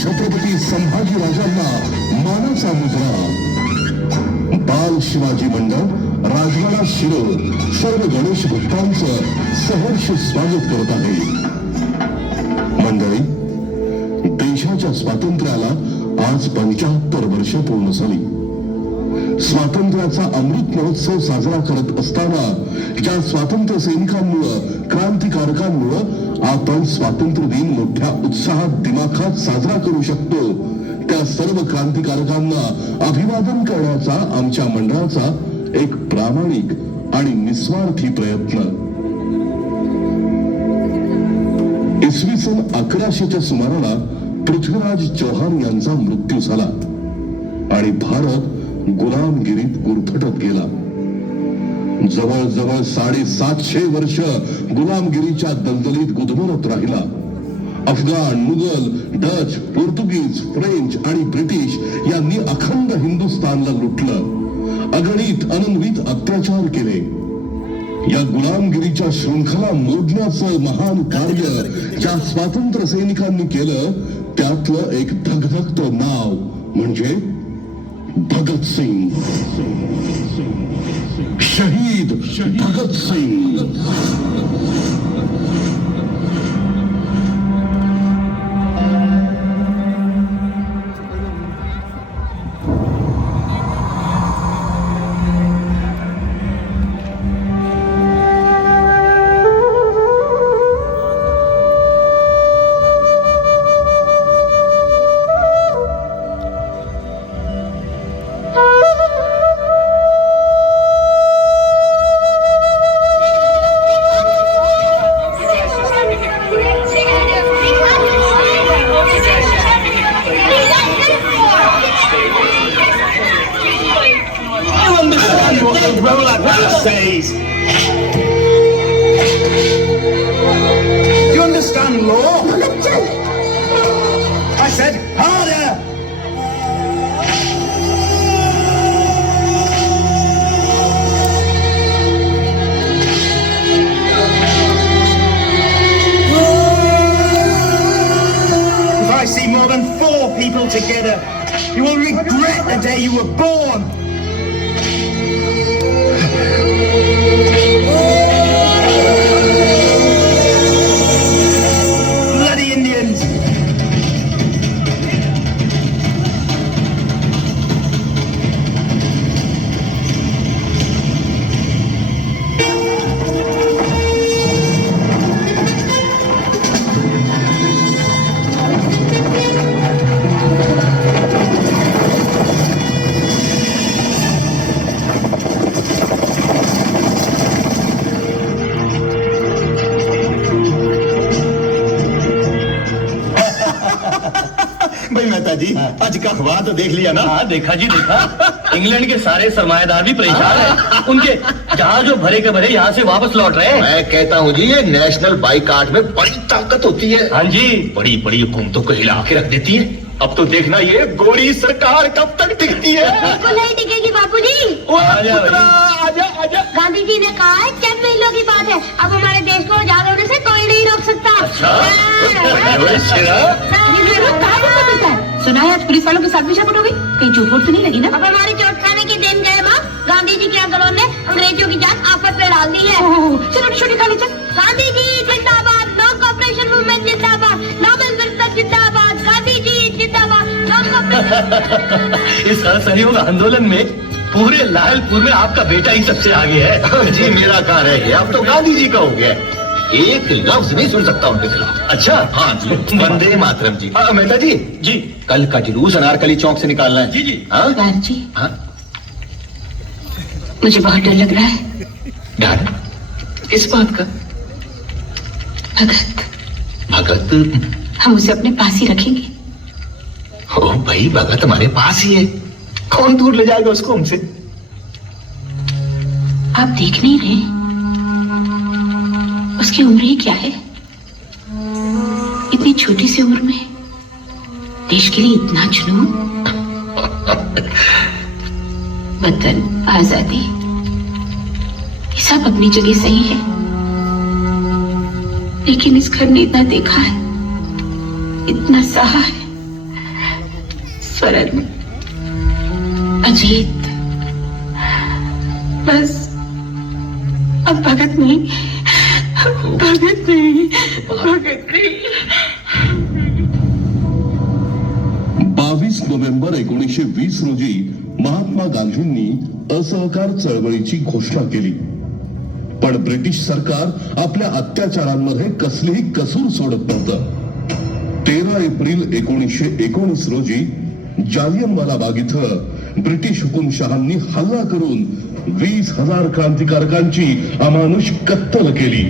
छत्रपती संभाजीराजांना मानाचा मुजरा. बाल शिवाजी मंडळ, राजवाडा शिरोळ सर्व गणेश भक्तांचं सहर्ष स्वागत करत आहे. मंडळी, देशाच्या स्वातंत्र्याला आज 75 वर्ष पूर्ण झाली. स्वातंत्र्याचा अमृत महोत्सव साजरा करत असताना ज्या स्वातंत्र्य सैनिकांमुळे, क्रांतिकारकांमुळे आपण स्वातंत्र्य दिन मोठ्या उत्साहात दिमाखात साजरा करू शकतो, त्या सर्व क्रांतिकारकांना अभिवादन करण्याचा आमच्या मंडळाचा एक प्रामाणिक आणि निस्वार्थी प्रयत्न. इसवी सन 1100च्या सुमाराला पृथ्वीराज चौहान यांचा मृत्यू झाला आणि भारत गुलामगिरीत गुरफटत गेला. जवळजवळ 750 वर्ष गुलामगिरीच्या दलदलीत गुदमरत राहिला. अफगाण, मुघल, डच, पोर्तुगीज, फ्रेंच आणि ब्रिटिश यांनी अखंड हिंदुस्थानला लुटलं, अगणित अनन्वित अत्याचार केले. या गुलामगिरीच्या शृंखला मोडण्याचं महान कार्य ज्या स्वातंत्र्य सैनिकांनी केलं, त्यातलं एक धगधगतं नाव म्हणजे भगत सिंग. शहीद Bhagat Singh. You understand law? I said harder. If I see more than 4 people together, you will regret the day you were born. Bloody Indians! भाई मेहता जी, आज का अखबार तो देख लिया ना? हाँ देखा जी देखा। इंग्लैंड के सारे सरमाएदार भी परेशान हैं। उनके जहाज जो भरे के भरे यहाँ से वापस लौट रहे हैं। मैं कहता हूँ जी, ये नेशनल बाईकाट में बड़ी ताकत होती है। हाँ जी, बड़ी बड़ी हुकूमतों को हिला के रख देती है। अब तो देखना ये गोरी सरकार कब तक टिकती है। बिल्कुल नहीं टिकेगी बापूजी। आजा भाई। आजा आजा। गांधी जी ने कहा है चंद महीनों की बात है, अब हमारे देश को आजाद होने से कोई नहीं रोक सकता। सुना है आज पुलिस वालों के साथ भी झपट हो गई, कहीं चोट वोट तो नहीं लगी ना? अब हमारे चोट खाने के दिन गए माँ। गांधी जी के आंदोलन ने अंग्रेजों की जान आफत में डाल दी है। चलो छोटी खाली चल। गांधी जी जिंदाबाद, नो कॉपरेशन मूवमेंट जिंदाबाद, नो मिलजुल जिंदाबाद, गांधी जी जिंदाबाद, नो कॉपरेशन। इस असहयोग आंदोलन में पूरे लालपुर में आपका बेटा ही सबसे आगे है। जी मेरा कहाँ रह गया, अब तो गांधी जी का हो गया। एक लफ्ज नहीं सुन सकता उनके खिलाफ। अच्छा हाँ जी, वंदे मातरम जी। मेहता जी जी, कल का जुलूस अनारकली चौक से निकालना है। जी जी। हाँ गांधी जी, हाँ। मुझे बहुत डर लग रहा है। डर किस बात का? भगत। भगत? हम उसे अपने पास ही रखेंगे। ओ भाई, भगत हमारे पास ही है, कौन दूर ले जाएगा उसको हमसे। आप देख नहीं रहे उसकी उम्र ही क्या है? इतनी छोटी सी उम्र में देश के लिए इतना जुनून। वतन, आजादी, ये सब अपनी जगह सही है, लेकिन इस घर ने इतना देखा है, इतना सहा है, स्वर्ण, अजीत, बस अब भगत नहीं, भगत नहीं, भगत नहीं। 22 नोव्हेंबर 1920 रोजी महात्मा गांधींनी असहकार चळवळीची घोषणा केली, पण ब्रिटिश सरकार आपल्या अत्याचारांमध्ये कसलीही कसूर सोडत नव्हतं. 13 एप्रिल 1919 रोजी जालियनवाला बाग इथं ब्रिटिश हुकुमशहांनी हल्ला करून 20,000 क्रांतिकारकांची अमानुष कत्तल केली.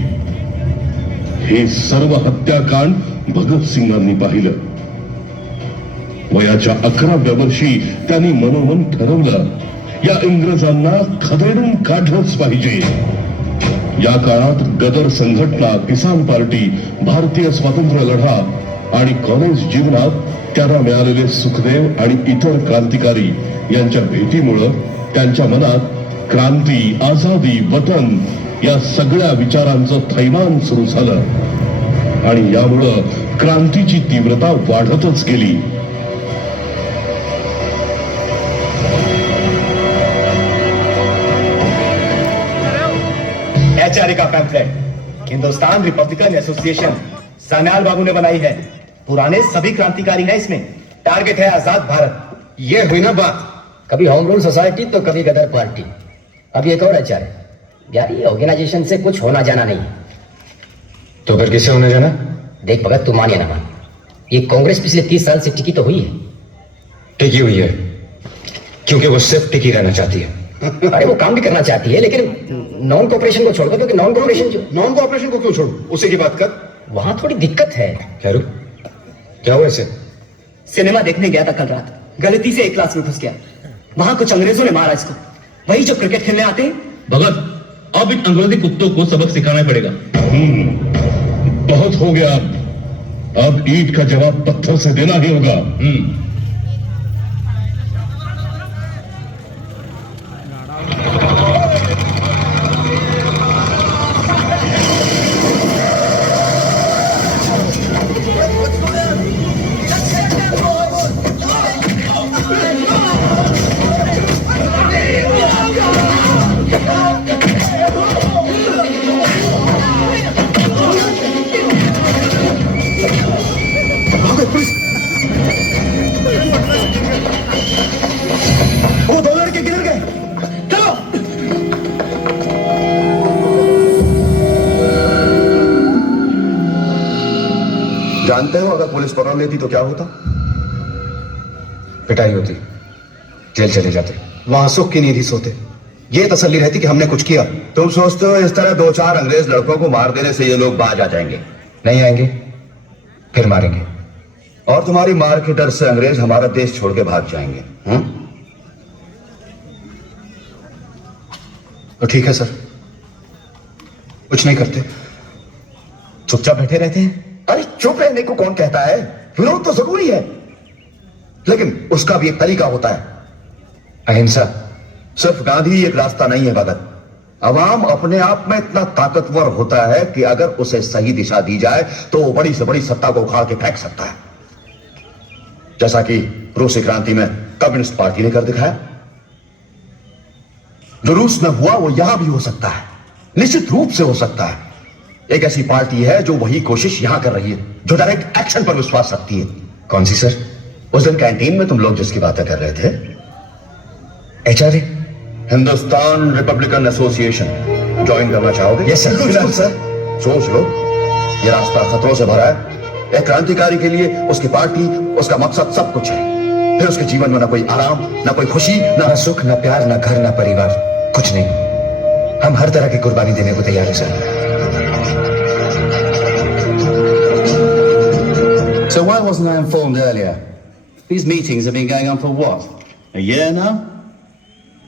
हे सर्व हत्याकांड भगतसिंगांनी पाहिलं. वयाच्या 11व्या वर्षी त्यांनी मनोमन ठरवलं, या इंग्रजांना खदेडून काढलंच पाहिजे. या काळात गदर संघटना, किसान पार्टी, भारतीय स्वातंत्र्य लढा आणि कॉलेज जीवनात त्यांना मिळालेले सुखदेव आणि इतर क्रांतिकारी यांच्या भेटीमुळं त्यांच्या मनात क्रांती, आझादी, वतन या सगळ्या विचारांचं थैमान सुरू झालं आणि यामुळं क्रांतीची तीव्रता वाढतच गेली. एचआरए का pamphlet Hindustan Republican Association Sanyal babu ने बनाई है. पुराने सभी क्रांतिकारी हैं इसमें. टारगेट है आजाद भारत. ये हुई ना बात. कभी होम रूल सोसाइटी तो कभी गदर पार्टी, अभी एक और एचआर है. यार ये ऑर्गेनाइजेशन से कुछ होना जाना नहीं है. तो फिर किससे होने जाना? देख भगत, तू मान या ना मान, ये कांग्रेस पिछले 30 साल से टिकी तो हुई है. टिकी हुई है क्योंकि वो सिर्फ टिकी रहना चाहती है. अरे वो काम भी करना चाहती है, लेकिन नॉन कॉपरेशन को छोड़ दो, क्योंकि नॉन कॉपरेशन को क्यों छोड़ू, उसी की बात कर. वहां थोड़ी दिक्कत है. खैरू, क्या हुआ इसे? सिनेमा देखने गया था कल रात, गलती से एक क्लास में घुस गया. वहां कुछ अंग्रेजों ने मारा इसको, वही जो क्रिकेट खेलने आते हैं. भगत, अब इन अंग्रेजी कुत्तों को सबक सिखाना पड़ेगा. बहुत हो गया. अब ईंट का जवाब पत्थर से देना ही होगा. वो दो लड़के गिर गए. चलो. जानते हो अगर पुलिस पकड़ लेती तो क्या होता? पिटाई होती, जेल चले जाते. वहां सुख की नींद सोते, ये तसल्ली रहती कि हमने कुछ किया. तुम सोचते हो इस तरह 2-4 अंग्रेज लड़कों को मार देने से ये लोग बाज आ जाएंगे? नहीं आएंगे, फिर मारेंगे. और तुम्हारी मार के डर से अंग्रेज हमारा देश छोड़ के भाग जाएंगे. तो ठीक है सर, कुछ नहीं करते, चुपचाप बैठे रहते हैं. अरे चुप रहने को कौन कहता है? विरोध तो जरूरी है, लेकिन उसका भी एक तरीका होता है. अहिंसा. सिर्फ गांधी ही एक रास्ता नहीं है भगत. अवाम अपने आप में इतना ताकतवर होता है कि अगर उसे सही दिशा दी जाए तो वो बड़ी से बड़ी सत्ता को उखाड़ के फेंक सकता है, जैसा कि रूसी क्रांति में कम्युनिस्ट पार्टी ने कर दिखाया. जो रूस में हुआ वो यहां भी हो सकता है, निश्चित रूप से हो सकता है. एक ऐसी पार्टी है जो वही कोशिश यहां कर रही है, जो डायरेक्ट एक्शन पर विश्वास रखती है. कौन सी सर? उस दिन कैंटीन में तुम लोग जिसकी बातें कर रहे थे, HRA, Hindustan Republican association. Join करना चाहोगे? Yes sir. सर सोच लो, ये रास्ता खतरों से भरा है. एक क्रांतिकारी के लिए उसकी पार्टी, उसका मकसद सब कुछ है. फिर उसके जीवन में ना कोई आराम, ना कोई खुशी, ना सुख, ना प्यार, ना घर, ना परिवार, कुछ नहीं. हम हर तरह की कुर्बानी देने को तैयार हैं sir. So why wasn't I informed earlier? These meetings have been going on for what? A year now?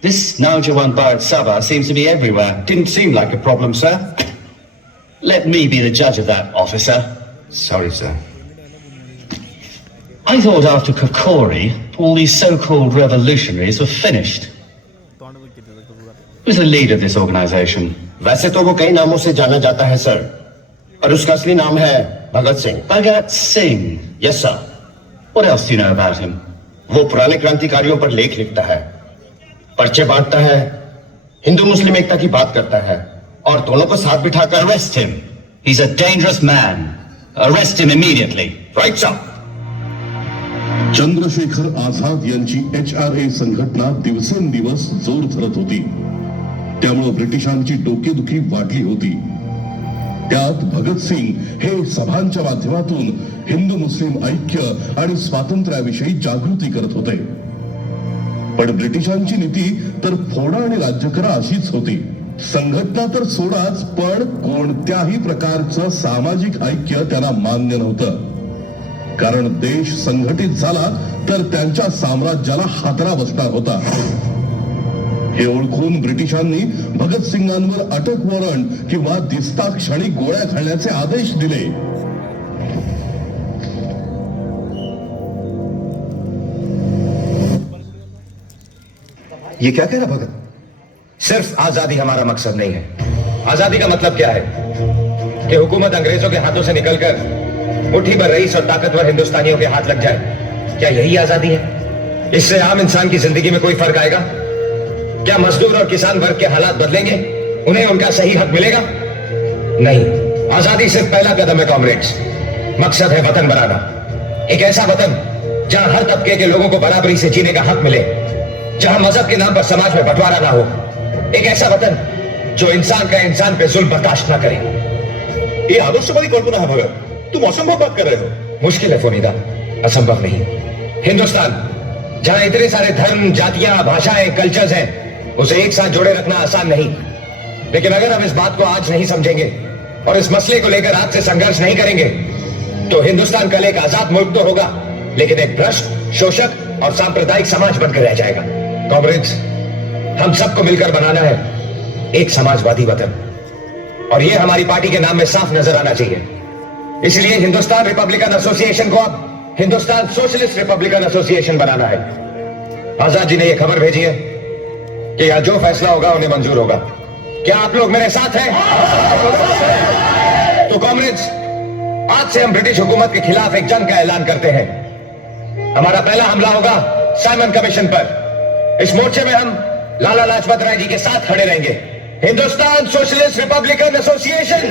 This Naujawan Bharat Sabha seems to be everywhere. Didn't seem like a problem, sir. Let me be the judge of that, officer. Sorry sir. I thought after Kokori, all these so-called revolutionaries were finished. Who's the leader of this organization? वैसे तो वो कई नामों से जाना जाता है sir, और उसका असली नाम है Bhagat Singh. Bhagat Singh. Yes sir. What else do you know about him? वो पुराने क्रांतिकारियों पर लेख लिखता है, पर्चे बांटता है, हिंदू मुस्लिम एकता की बात करता है और दोनों को साथ बिठाकर Arrest him. He's a dangerous man. Arrest him immediately. Right साहब. चंद्रशेखर आझाद यांची HRA संघटना दिवसेंदिवस जोर धरत होती. त्यामुळे ब्रिटिशांची डोकेदुखी वाढली होती. त्यात भगतसिंग हे सभांच्या माध्यमातून हिंदू मुस्लिम ऐक्य आणि स्वातंत्र्याविषयी जागृती करत होते. पण ब्रिटिशांची नीती तर फोडा आणि राज्य करा अशीच होती. संघटना तर सोडाच, पण कोणत्याही प्रकारचं सामाजिक ऐक्य त्यांना मान्य नव्हतं. कारण देश संघटित झाला तर त्यांच्या साम्राज्याला हादरा बसणार होता. हे ओळखून ब्रिटिशांनी भगतसिंगांवर अटक वॉरंट किंवा दिसता क्षणी गोळ्या घालण्याचे आदेश दिले. ये क्या कह रहा भगत? सिर्फ आजादी हमारा मकसद नहीं है. आजादी का मतलब क्या है? कि हुकूमत अंग्रेजों के हाथों से निकलकर मुट्ठी भर रईस और ताकतवर हिंदुस्तानियों के हाथ लग जाए. क्या यही आजादी है? इससे आम इंसान की जिंदगी में कोई फर्क आएगा? क्या मजदूर और किसान वर्ग के हालात बदलेंगे? उन्हें उनका सही हक मिलेगा? नहीं. आजादी सिर्फ पहला कदम है कॉमरेड्स. मकसद है वतन बनाना. एक ऐसा वतन जहां हर तबके के लोगों को बराबरी से जीने का हक मिले, जहां मजहब के नाम पर समाज में बंटवारा ना हो. एक ऐसा वतन जो इंसान का इंसान पे जुल्म बर्दाश्त ना करे. ये आदर्शवादी कल्पना है भगत. तुम असंभव बात कर रहे हो. मुश्किल है फोनीदा, असंभव नहीं. हिंदुस्तान जहां इतने सारे धर्म, जातियां, भाषाएं, कल्चर्स हैं, उसे एक साथ जोड़े रखना आसान नहीं. लेकिन अगर हम इस बात को आज नहीं समझेंगे और इस मसले को लेकर आज से संघर्ष नहीं करेंगे तो हिंदुस्तान कल एक आजाद मुल्क तो होगा, लेकिन एक भ्रष्ट, शोषक और सांप्रदायिक समाज बनकर रह जाएगा. कॉमरेड्स, हम सबको मिलकर बनाना है एक समाजवादी वतन, और यह हमारी पार्टी के नाम में साफ नजर आना चाहिए. इसलिए हिंदुस्तान रिपब्लिकन एसोसिएशन को अब हिंदुस्तान सोशलिस्ट रिपब्लिकन एसोसिएशन बनाना है. आजाद जी ने यह खबर भेजी है कि यह जो फैसला होगा उन्हें मंजूर होगा. क्या आप लोग मेरे साथ हैं? तो कॉमरेड्स, आज से हम ब्रिटिश हुकूमत के खिलाफ एक जंग का ऐलान करते हैं. हमारा पहला हमला होगा साइमन कमीशन पर. इस मोर्चे में हम लाला लाजपत राय जी के साथ खड़े रहेंगे. Hindustan socialist Republican association.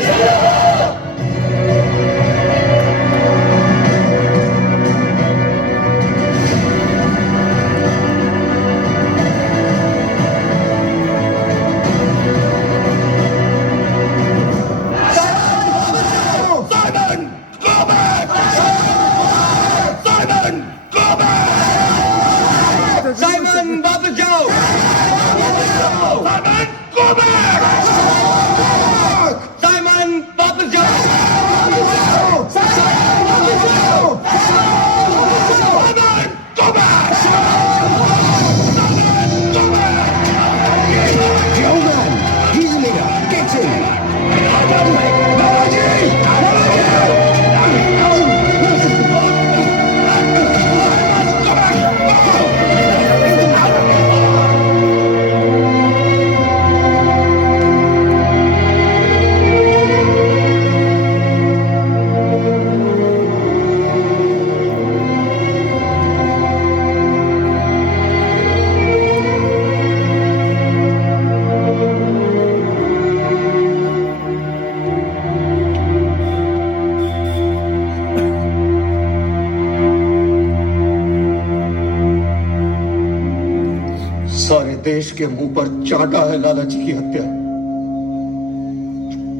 सारे देश के मुंह पर चाटा है लाला जी की हत्या.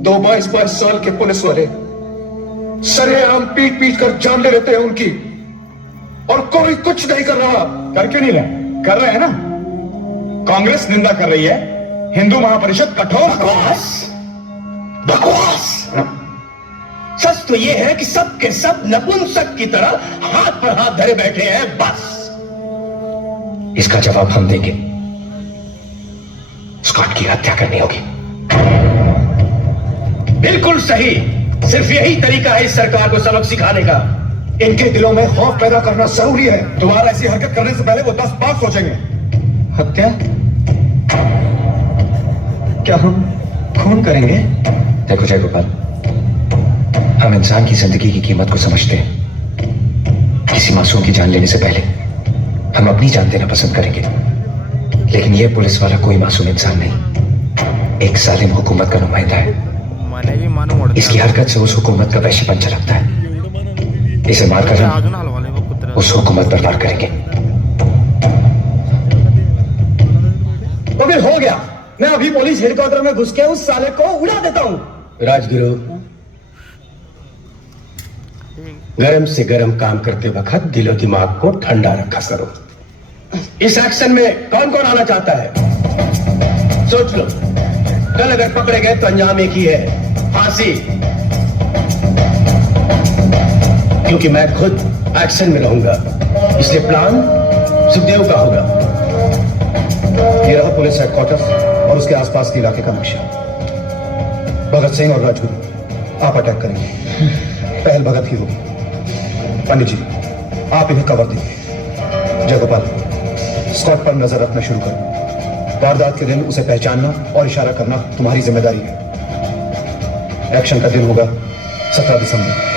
2 22 साल के पुलिस वाले सरेआम पीट पीट कर जान ले लेते हैं उनकी, और कोई कुछ नहीं कर रहा. कर क्यों नहीं रहे? कर रहे हैं ना. कांग्रेस निंदा कर रही है, हिंदू महापरिषद कठोर बकवास. सच तो यह है कि सब के सब नपुंसक की तरह हाथ पर हाथ धरे बैठे हैं. बस इसका जवाब हम देंगे. स्कॉट की हत्या करनी होगी. बिल्कुल सही. सिर्फ यही तरीका है इस सरकार को सबक सिखाने का. इनके दिलों में खौफ पैदा करना जरूरी है. तुम्हारा ऐसी हरकत करने से पहले वो 10 बार सोचेंगे. हत्या? क्या हम खून करेंगे? देखो जयगोपाल, हम इंसान की जिंदगी की कीमत को समझते हैं. किसी मासूम की जान लेने से पहले हम अपनी जान देना पसंद करेंगे, लेकिन यह पुलिस वाला कोई मासूम इंसान नहीं, एक जालिम हुकूमत का नुमाइंदा है। इसकी हरकत से उस हुकूमत का वहशीपन झलकता है। इसे मारकर हम उस हुकूमत पर वार करेंगे। तो फिर हो गया, मैं अभी पुलिस हेडक्वार्टर में घुस के उस साले को उड़ा देता हूं। राजगुरु, गरम से गरम काम करते वक्त दिलो दिमाग को ठंडा रखा करो। इस एक्शन में कौन कौन आना चाहता है? सोच लो, कल अगर पकड़े गए तो अंजाम एक ही है, फांसी। क्योंकि मैं खुद एक्शन में रहूंगा, इसलिए प्लान सुखदेव का होगा। ये रहा पुलिस हेडक्वार्टर और उसके आसपास के इलाके का नक्शा। भगत सिंह और राजगुरु आप अटैक करेंगे, पहल भगत ही होगी। पंडित जी, आप इन्हें कवर देंगे। जयगोपाल, स्कॉट पर नजर रखना शुरू करो। वारदात के दिन उसे पहचानना और इशारा करना तुम्हारी जिम्मेदारी है। एक्शन का दिन होगा 17 दिसंबर।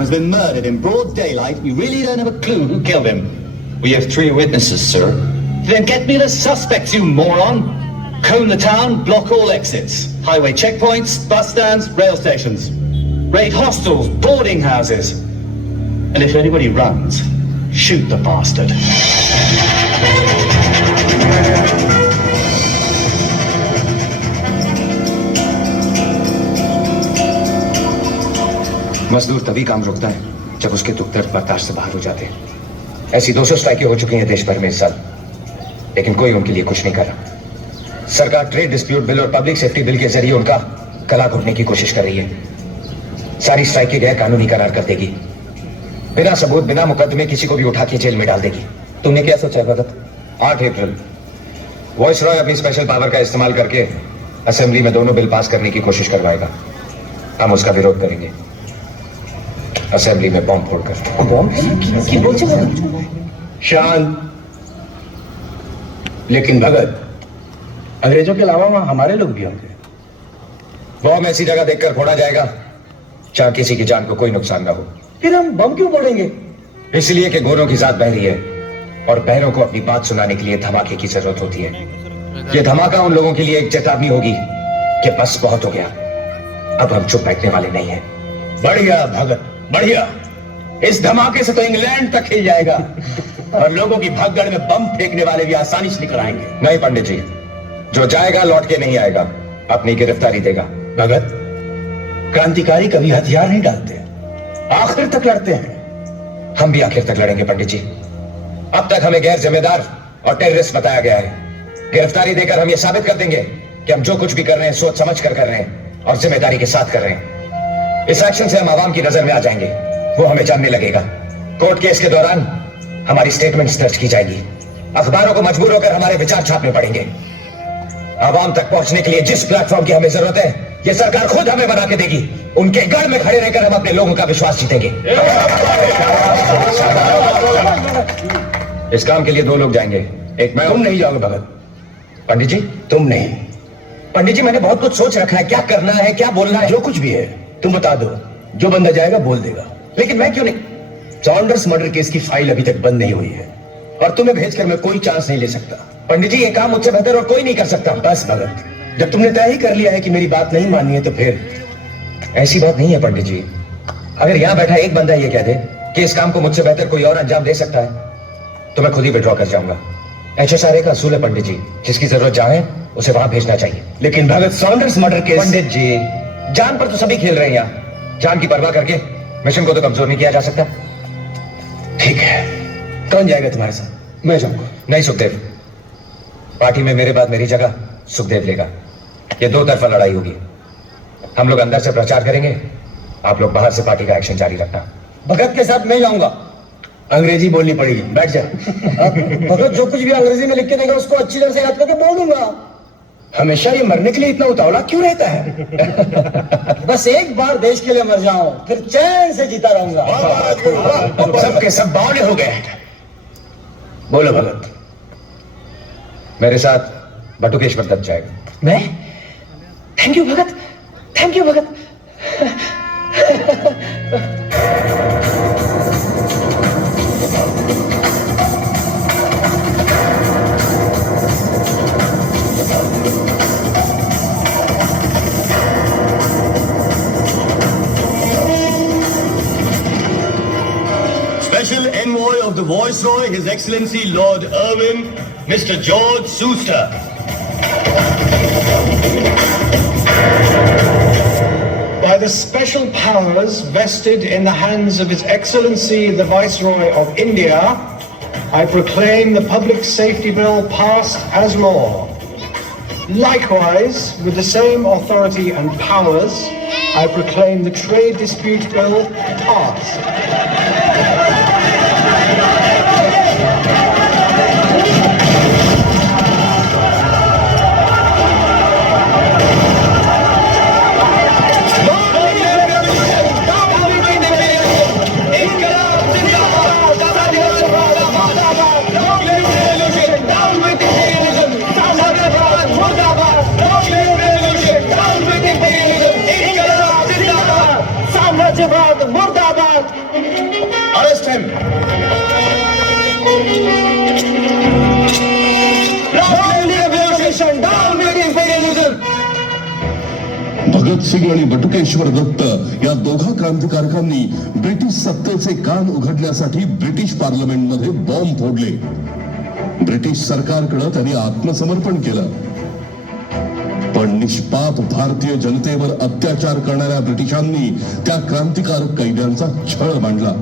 Has been murdered in broad daylight. You really don't have a clue who killed him. We have 3 witnesses, sir. Then get me the suspects, you moron. Comb the town, block all exits. Highway checkpoints, bus stands, rail stations. Raid hostels, boarding houses. And if anybody runs, shoot the bastard. मजदूर तभी काम रुकता है जब उसके दुख दर्द बर्दाश्त से बाहर हो जाते हैं। ऐसी 200 स्ट्राइकें हो चुकी हैं देश भर में इस साल, लेकिन कोई उनके लिए कुछ नहीं कर रहा। सरकार ट्रेड डिस्प्यूट बिल और पब्लिक सेफ्टी बिल के जरिए उनका गला घोटने की कोशिश कर रही है। सारी स्ट्राइकें गैर कानूनी करार कर देगी, बिना सबूत बिना मुकदमे किसी को भी उठा के जेल में डाल देगी। तुमने क्या सोचा भगत? 8 अप्रैल वॉइस रॉय अपनी स्पेशल पावर का इस्तेमाल करके असेंबली में दोनों बिल पास करने की कोशिश करवाएगा। हम उसका विरोध करेंगे, असेंबली में बॉम्ब फोड़कर। शांत। लेकिन भगत, अंग्रेजों के अलावा वहां हमारे लोग भी होंगे। बॉम्ब ऐसी जगह देखकर फोड़ा जाएगा जहां किसी की जान को कोई नुकसान ना हो। फिर हम बम क्यों फोड़ेंगे? इसलिए कि गोरों की जात बहरी है और बहरों को अपनी बात सुनाने के लिए धमाके की जरूरत होती है। यह धमाका उन लोगों के लिए एक चेतावनी होगी कि बस बहुत हो गया, अब हम चुप बैठने वाले नहीं हैं। बढ़िया भगत, बढ़िया। इस धमाके से तो इंग्लैंड तक हिल जाएगा और लोगों की भगदड़ में बम फेंकने वाले भी आसानी से निकल आएंगे। नहीं पंडित जी, जो जाएगा लौट के नहीं आएगा, अपनी गिरफ्तारी देगा। भगत, क्रांतिकारी कभी हथियार नहीं डालते, आखिर तक लड़ते हैं। हम भी आखिर तक लड़ेंगे पंडित जी। अब तक हमें गैर जिम्मेदार और टेररिस्ट बताया गया है। गिरफ्तारी देकर हम ये साबित कर देंगे कि हम जो कुछ भी कर रहे हैं सोच समझ कर रहे हैं और जिम्मेदारी के साथ कर रहे हैं। इस एक्शन से हम आवाम की नजर में आ जाएंगे, वो हमें जानने लगेगा। कोर्ट केस के दौरान हमारी स्टेटमेंट्स दर्ज की जाएगी, अखबारों को मजबूर होकर हमारे विचार छापने पड़ेंगे। आवाम तक पहुंचने के लिए जिस प्लेटफॉर्म की हमें जरूरत है, ये सरकार खुद हमें बना के देगी। उनके गढ़ में खड़े रहकर हम अपने लोगों का विश्वास जीतेंगे। इस काम के लिए 2 लोग जाएंगे, एक मैं। तुम नहीं जाओगे भगत। पंडित जी? तुम नहीं। पंडित जी, मैंने बहुत कुछ सोच रखा है, क्या करना है, क्या बोलना है। जो कुछ भी है तुम बता दो, जो बंदा जाएगा बोल देगा। लेकिन मैं क्यों नहीं? सॉन्डर्स मर्डर केस की फाइल अभी तक बंद नहीं हुई है और तुम्हें भेजकर मैं कोई चांस नहीं ले सकता। पंडित जी, ये काम मुझसे बेहतर और कोई नहीं कर सकता। बस भगत, जब तुमने तय ही कर लिया है कि मेरी बात नहीं माननी है तो फिर ऐसी बात नहीं है पंडित जी। अगर यहां बैठा एक बंदा ये कह दे कि इस काम को मुझसे बेहतर कोई और अंजाम दे सकता है तो मैं खुद ही विड्रॉ कर जाऊंगा। HSRA का असूल है पंडित जी, जिसकी जरूरत जहां है उसे वहां भेजना चाहिए। लेकिन भगत सॉन्डर्स मर्डर केस। पंडित जी, जान पर तो सभी खेल रहे हैं यहाँ। जान की परवाह करके मिशन को तो कमजोर नहीं किया जा सकता। ठीक है, कौन जाएगा तुम्हारे साथ? मैं जाऊंगा। नहीं सुखदेव, पार्टी में मेरे बाद मेरी जगह सुखदेव लेगा। ये दो तरफा लड़ाई होगी। हम लोग अंदर से प्रचार करेंगे, आप लोग बाहर से पार्टी का एक्शन जारी रखना। भगत के साथ मैं जाऊंगा। अंग्रेजी बोलनी पड़ेगी, बैठ जा। भगत जो कुछ भी अंग्रेजी में लिख के देगा उसको अच्छी तरह से याद करके बोल दूंगा। हमेशा ये मरने के लिए इतना उतावला क्यों रहता है? बस एक बार देश के लिए मर जाऊं, फिर चैन से जीता रहूंगा। सबके सब बावले हो गए। बोलो भगत। मेरे साथ बटुकेश्वर दत्त जाएगा। मैं? Thank you Bhagat, thank you Bhagat. Special Envoy of the Viceroy, His Excellency Lord Irwin, Mr. George Schuster. By the special powers vested in the hands of His Excellency the Viceroy of India, I proclaim the Public Safety Bill passed as law. Likewise, with the same authority and powers, I proclaim the Trade Dispute Bill passed. Arrest him. Bhagat Singh आणि बटुकेश्वर दत्त या दोघा क्रांतिकारकांनी British सत्तेचे कान उघडण्यासाठी British पार्लमेंटमध्ये bomb फोडले. British सरकारकडे त्यांनी आत्मसमर्पण केलं. पण निष्पाप भारतीय जनतेवर अत्याचार करणाऱ्या ब्रिटिशांनी त्या क्रांतिकारक कैद्यांचा छळ मांडला.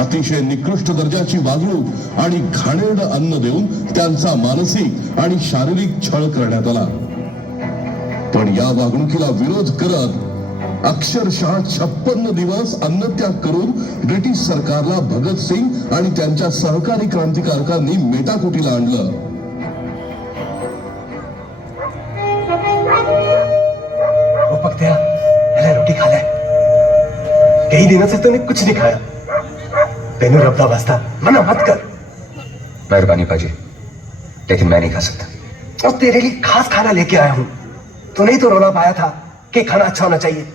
अतिशय निकृष्ट दर्जाची वागणूक आणि घाणेरडं अन्न देऊन त्यांचा मानसिक आणि शारीरिक छळ करण्यात आला. पण या वागणुकीला विरोध करत अक्षरशः 56 दिवस अन्नत्याग करून ब्रिटिश सरकारला भगत सिंग आणि त्यांच्या सहकारी क्रांतिकारकांनी मेटाकुटीला आणलं. रोटी खा ले। कई दिनों से तूने कुछ नहीं खाया। तेनू रब्दा वास्ता मना मत कर। मेहरबानी पाजी, लेकिन मैं नहीं खा सकता। और तेरे लिए खास खाना लेके आया हूं। तूने ही तो रोना पाया था कि खाना अच्छा होना चाहिए।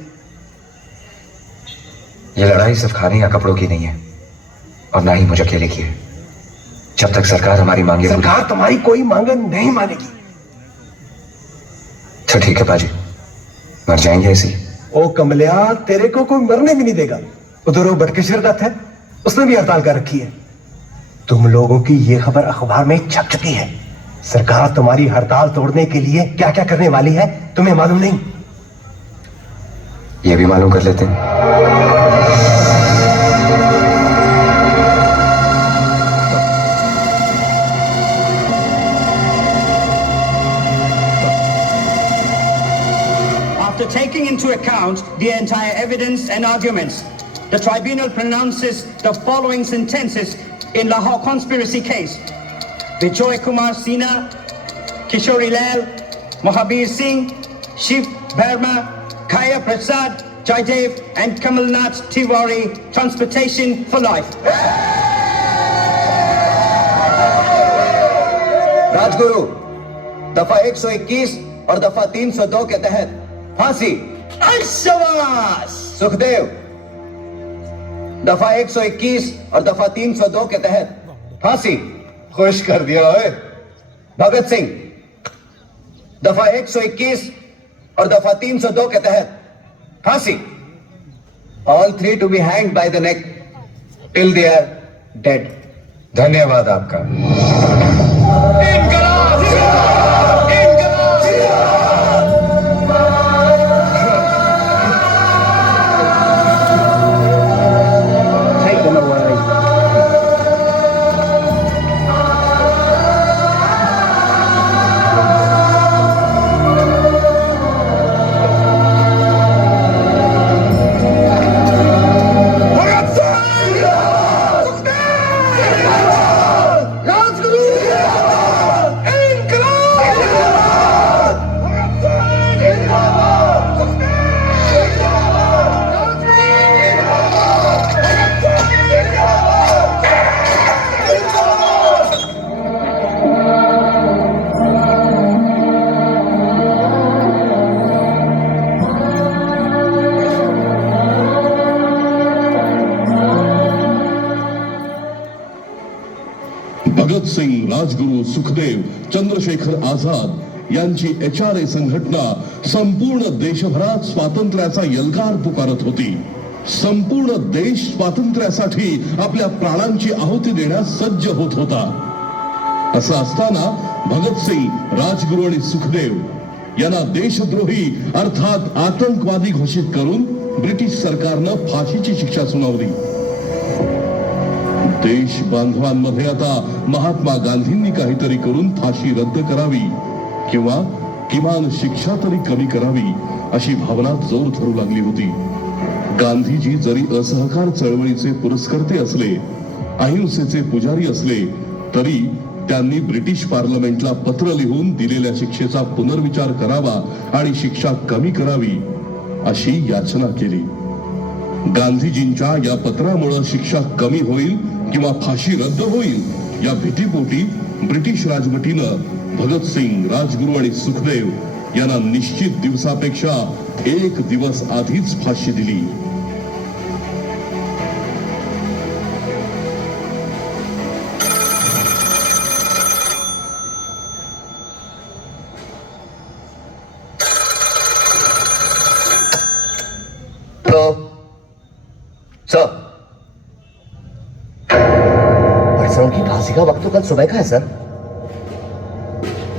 ये लड़ाई सिर्फ खाने या कपड़ों की नहीं है, और ना ही मुझे अकेले की है। जब तक सरकार हमारी मांगे सरकार तुम्हारी कोई मांग नहीं मानेगी। तो ठीक है पाजी, मर जाएंगे ऐसे ही। ओ कमलिया, तेरे को कोई मरने भी नहीं देगा। उधर वो बटुकेश्वर दत्त है, उसने भी हड़ताल कर रखी है। तुम लोगों की ये खबर अखबार में छप चुकी है। सरकार तुम्हारी हड़ताल तोड़ने के लिए क्या क्या करने वाली है तुम्हें मालूम नहीं? ये भी मालूम कर लेते हैं। After taking into account the entire evidence and arguments, the tribunal pronounces the following sentences in Lahore conspiracy case. Bijoy Kumar Sinha, Kishori Lal, Mahabir Singh, Shiv Verma, Kaya Prasad, Jaidev and Kamalnath Tiwari, transportation for life. Rajguru, दफा 121 और दफा 302 के तहत फांसी। सुखदेव, दफा 121 और दफा 302 के तहत फांसी। खुश कर दिया है। भगत सिंह, दफा 121 और दफा 302 के तहत फांसी. All three to be hanged by the neck till they are dead. धन्यवाद आपका. Take them away. Bhagat Singh, Rajguru, Sukhdev, Chandrashekhar Azad यांची HRA संघटना संपूर्ण देशभरात स्वातंत्र्याचा यलगार पुकारत होती. संपूर्ण देश स्वातंत्र्यासाठी आपल्या प्राणांची आहुती देण्यास सज्ज होत होता. असं असताना भगत सिंग, राजगुरू आणि सुखदेव यांना देशद्रोही अर्थात आतंकवादी घोषित करून ब्रिटिश सरकारनं फाशीची शिक्षा सुनावली. देश बांधवांमध्ये आता महात्मा गांधींनी काहीतरी करून फाशी रद्द करावी किंवा किमान शिक्षा तरी कमी करावी अशी भावना जोर धरू लागली होती. गांधीजी जरी असहकार चळवळीचे पुरस्कर्ते असले, अहिंसेचे पुजारी असले, तरी त्यांनी ब्रिटिश पार्लमेंटला पत्र लिहून दिलेल्या शिक्षेचा पुनर्विचार करावा आणि शिक्षा कमी करावी अशी याचना केली. गांधीजींच्या या पत्रामुळे शिक्षा कमी होईल किंवा फाशी रद्द होईल या भीतीपोटी ब्रिटिश राजवटीनं भगत सिंग, राजगुरू आणि सुखदेव यांना निश्चित दिवसापेक्षा 1 दिवस आधीच फाशी दिली. सर की फांसी का वक्त तो कल सुबह का है sir.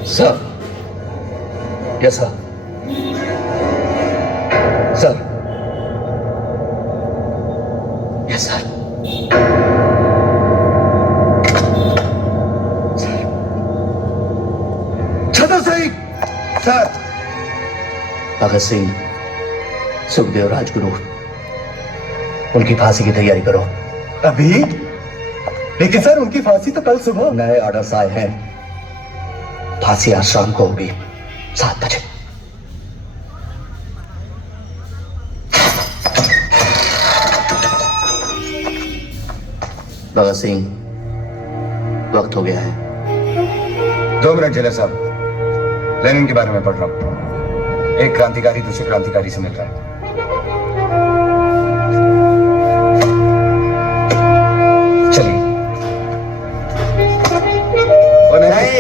Sir. Yes sir. Sir. Yes sir. Chhatar Singh. Sir. Bhagat Singh, Sukhdev, Rajguru, उनकी फांसी की तैयारी करो. अभी? लेकिन सर उनकी फांसी तो कल सुबह. नए ऑर्डर्स आए हैं. फांसी आज शाम को होगी 7 बजे. भगत सिंह, वक्त हो गया है. 2 मिनट जेलर साहब, लेनिन के बारे में पढ़ रहा हूं. एक क्रांतिकारी दूसरे क्रांतिकारी से मिल रहा है.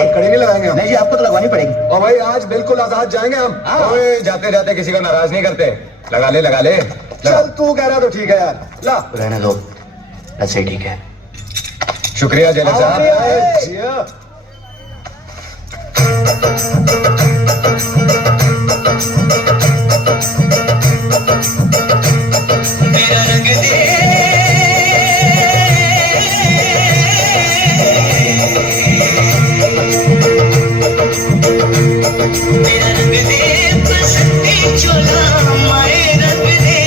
कड़ी नहीं लगाएंगे हम. नहीं जी, आपको तो लगवानी पड़ेगी. और भाई आज बिल्कुल आजाद जाएंगे हम. ओए, जाते जाते किसी को नाराज नहीं करते. लगा ले लगा ले. चल तू कह रहा तो ठीक है यार. ला रहने दो, ऐसे ही ठीक है. शुक्रिया जेलर साहब. मेरा रंग दे बसंती चोला, माए रंग दे.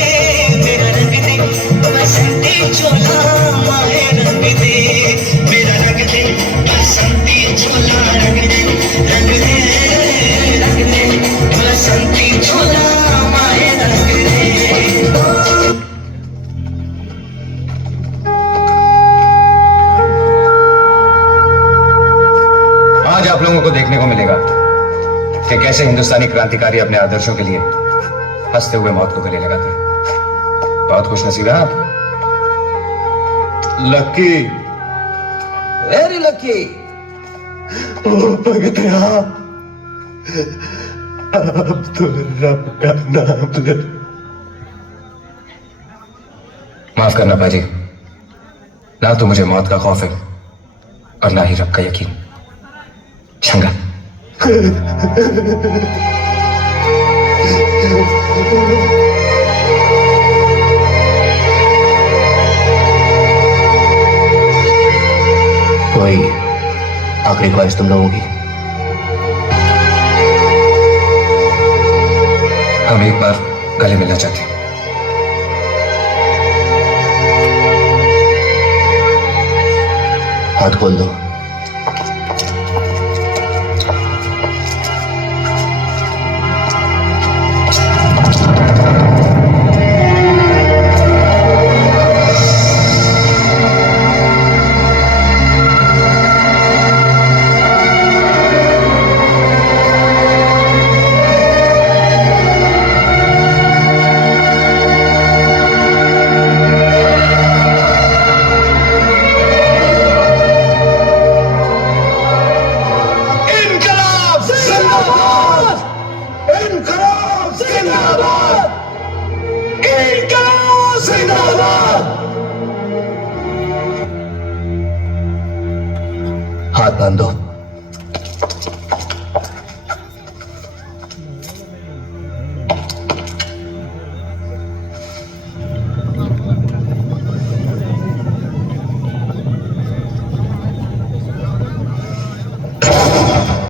मेरा रंग दे बसंती चोला, माए रंग दे. मेरा रंग दे बसंती चोला, रंग दे रंग दे रंग दे. बसंती चोला, माए रंग दे. आज आप लोगों को देखने को मिलेगा कि कैसे हिंदुस्तानी क्रांतिकारी अपने आदर्शों के लिए हंसते हुए मौत को गले लगाते हैं. बहुत खुश नसीब है आप. Lucky, very lucky. ओ भगतिया, अब तो रब का नाम ले. माफ करना पाजी, ना तो मुझे मौत का खौफ है और ना ही रब का यकीन। चंगा। कोई आखिरी ख्वाहिश तुम लोगों की? हम एक बार गले मिलना चाहते हैं। हाथ खोल दो। हाथ बांध दो।